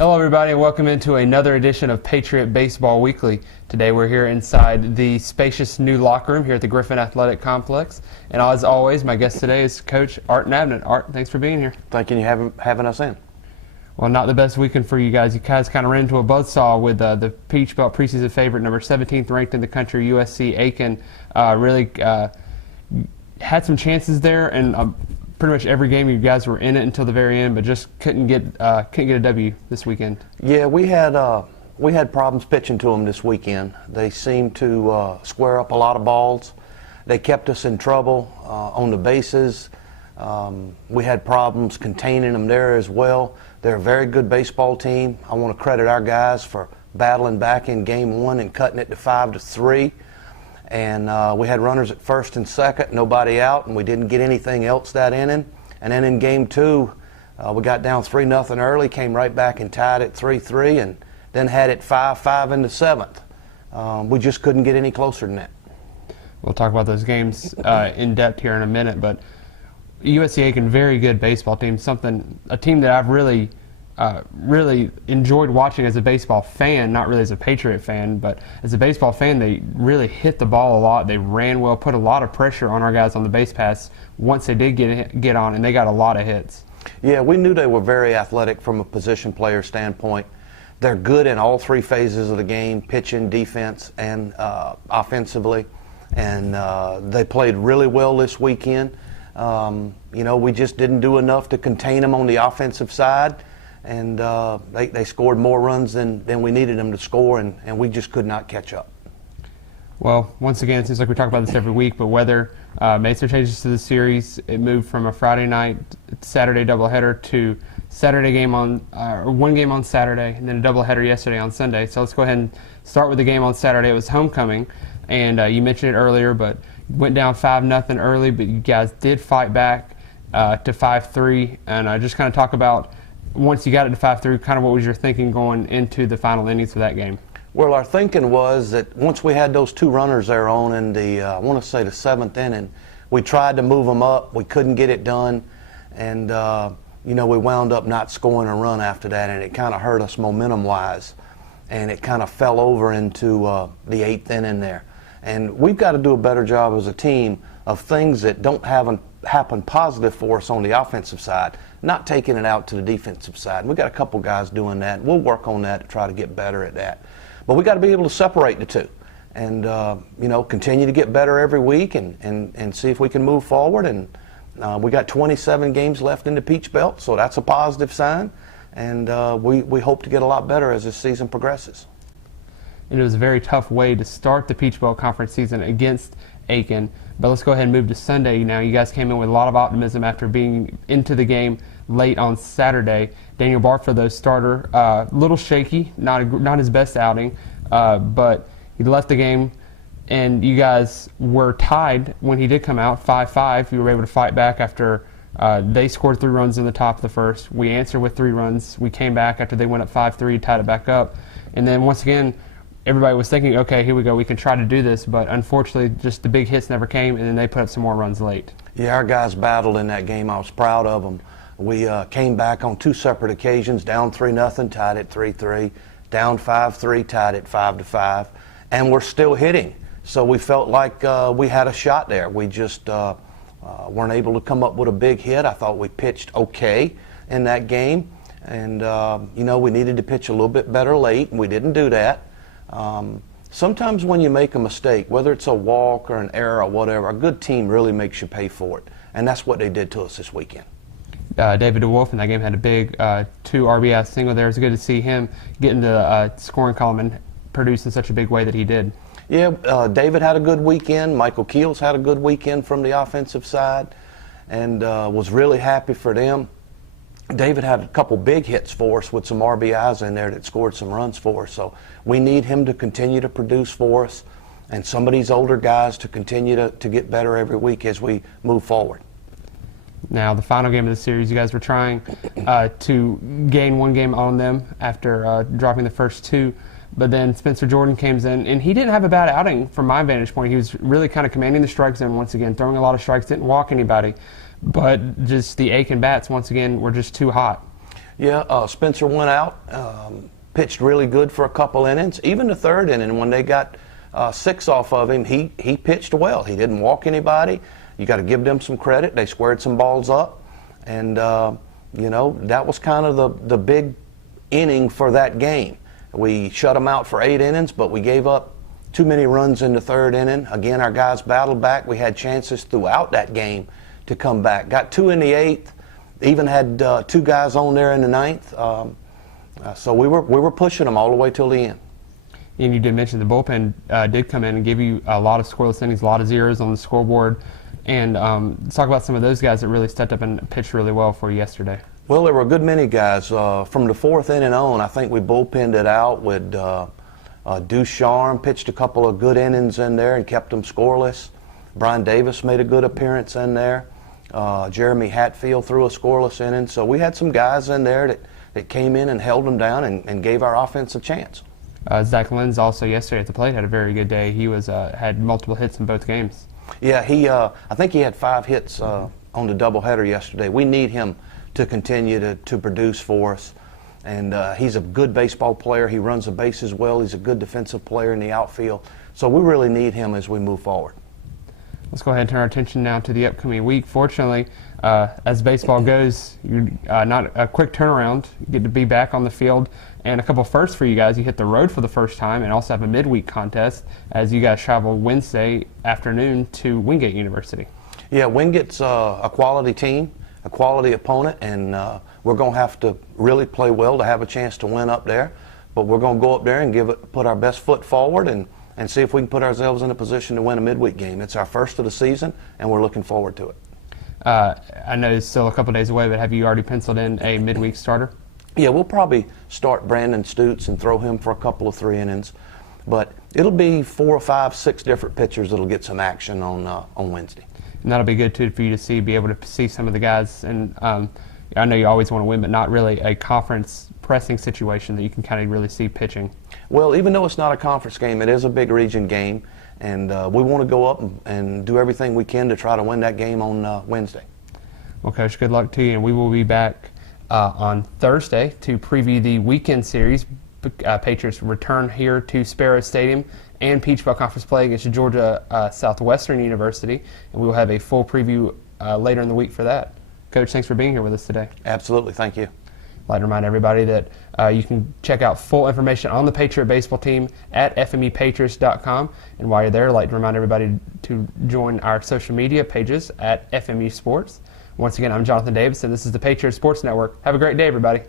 Hello everybody and welcome into another edition of Patriot Baseball Weekly. Today we're here inside the spacious new locker room here at the Griffin Athletic Complex. And as always, my guest today is Coach Art Inabinet. Art, thanks for being here. Thank you for having us in. Well, not the best weekend for you guys. You guys kind of ran into a buzzsaw with the Peach Belt preseason favorite, number 17th ranked in the country, USC Aiken. Really had some chances there, and pretty much every game you guys were in it until the very end, but just couldn't get a W this weekend. Yeah, we had problems pitching to them this weekend. They seemed to square up a lot of balls. They kept us in trouble on the bases. We had problems containing them there as well. They're a very good baseball team. I want to credit our guys for battling back in game one and cutting it to 5-3. And we had runners at first and second, nobody out, and we didn't get anything else that inning. And then in game two, we got down 3-0 early, came right back and tied it 3-3, and then had it 5-5 in the seventh. We just couldn't get any closer than that. We'll talk about those games in depth here in a minute, but USC Aiken, very good baseball team, a team that I've really enjoyed watching as a baseball fan, not really as a Patriot fan, but as a baseball fan, they really hit the ball a lot. They ran well, put a lot of pressure on our guys on the base pass once they did get on, and they got a lot of hits. Yeah, we knew they were very athletic from a position player standpoint. They're good in all three phases of the game, pitching, defense, and offensively, and they played really well this weekend. We just didn't do enough to contain them on the offensive side. And they scored more runs than we needed them to score, and we just could not catch up. Well, once again, it seems like we talk about this every week, but weather made some changes to the series. It moved from a Friday night Saturday doubleheader to Saturday game one game on Saturday, and then a doubleheader yesterday on Sunday. So let's go ahead and start with the game on Saturday. It was homecoming, and you mentioned it earlier, but went down 5-0 early, but you guys did fight back to 5-3, and I just kind of talk about once you got it to 5-3, kind of what was your thinking going into the final innings of that game? Well, our thinking was that once we had those two runners there on in the, I want to say the seventh inning, we tried to move them up. We couldn't get it done. And, we wound up not scoring a run after that, and it kind of hurt us momentum-wise. And it kind of fell over into the eighth inning there. And we've got to do a better job as a team of things that don't happen positive for us on the offensive side, not taking it out to the defensive side. We've got a couple guys doing that. We'll work on that to try to get better at that. But we got to be able to separate the two and, continue to get better every week and see if we can move forward. And we got 27 games left in the Peach Belt, so that's a positive sign. And we hope to get a lot better as this season progresses. And it was a very tough way to start the Peach Belt Conference season against Aiken. But let's go ahead and move to Sunday now. You guys came in with a lot of optimism after being into the game late on Saturday. Daniel Barfield, though, starter, a little shaky, not his best outing, but he left the game, and you guys were tied when he did come out, 5-5. You were able to fight back after they scored 3 runs in the top of the first. We answered with 3 runs. We came back after they went up 5-3, tied it back up. And then once again, everybody was thinking, okay, here we go, we can try to do this, but unfortunately just the big hits never came, and then they put up some more runs late. Yeah, our guys battled in that game. I was proud of them. We came back on 2 separate occasions, down 3-0, tied it 3-3, down 5-3, tied it 5-5, and we're still hitting. So we felt like we had a shot there. We just weren't able to come up with a big hit. I thought we pitched okay in that game, and we needed to pitch a little bit better late, and we didn't do that. Sometimes when you make a mistake, whether it's a walk or an error or whatever, a good team really makes you pay for it. And that's what they did to us this weekend. David DeWolf in that game had a big 2 RBI single there. It was good to see him get into the scoring column and produce in such a big way that he did. Yeah, David had a good weekend. Michael Keels had a good weekend from the offensive side, and was really happy for them. David had a couple big hits for us with some RBIs in there that scored some runs for us. So we need him to continue to produce for us, and some of these older guys to continue to get better every week as we move forward. Now, the final game of the series, you guys were trying to gain 1 game on them after dropping the first 2. But then Spencer Jordan comes in, and he didn't have a bad outing from my vantage point. He was really kind of commanding the strike zone once again, throwing a lot of strikes, didn't walk anybody. But just the Aiken bats, once again, were just too hot. Yeah, Spencer went out, pitched really good for a couple innings. Even the third inning, when they got 6 off of him, he pitched well. He didn't walk anybody. You got to give them some credit. They squared some balls up, and that was kind of the big inning for that game. We shut them out for 8 innings, but we gave up too many runs in the third inning. Again, our guys battled back. We had chances throughout that game to come back. Got 2 in the 8th. Even had 2 guys on there in the 9th. So we were pushing them all the way till the end. And you did mention the bullpen did come in and give you a lot of scoreless innings, a lot of zeros on the scoreboard. And let's talk about some of those guys that really stepped up and pitched really well for you yesterday. Well, there were a good many guys. From the 4th inning on, I think we bullpenned it out with Ducharme pitched a couple of good innings in there and kept them scoreless. Brian Davis made a good appearance in there. Jeremy Hatfield threw a scoreless inning. So we had some guys in there that came in and held them down and gave our offense a chance. Zach Lenz also yesterday at the plate had a very good day. He had multiple hits in both games. Yeah, I think he had 5 hits on the doubleheader yesterday. We need him to continue to produce for us. And he's a good baseball player. He runs the bases well. He's a good defensive player in the outfield. So we really need him as we move forward. Let's go ahead and turn our attention now to the upcoming week. Fortunately, as baseball goes, you're not a quick turnaround. You get to be back on the field, and a couple firsts for you guys. You hit the road for the first time and also have a midweek contest as you guys travel Wednesday afternoon to Wingate University. Yeah, Wingate's a quality team, a quality opponent, and we're going to have to really play well to have a chance to win up there. But we're going to go up there and put our best foot forward and see if we can put ourselves in a position to win a midweek game. It's our first of the season, and we're looking forward to it. I know it's still a couple days away, but have you already penciled in a midweek starter? Yeah, we'll probably start Brandon Stutes and throw him for a couple of 3 innings. But it'll be 4 or 5, 6 different pitchers that'll get some action on Wednesday. And that'll be good, too, for you to be able to see some of the guys. And I know you always want to win, but not really a conference pressing situation that you can kind of really see pitching. Well, even though it's not a conference game, it is a big region game, and we want to go up and do everything we can to try to win that game on Wednesday. Well, Coach, good luck to you, and we will be back on Thursday to preview the weekend series. Patriots return here to Sparrow Stadium and Peach Belt Conference play against Georgia Southwestern University, and we will have a full preview later in the week for that. Coach, thanks for being here with us today. Absolutely. Thank you. I'd like to remind everybody that you can check out full information on the Patriot Baseball team at FMUPatriots.com. And while you're there, I'd like to remind everybody to join our social media pages at FMU Sports. Once again, I'm Jonathan Davidson. This is the Patriot Sports Network. Have a great day, everybody.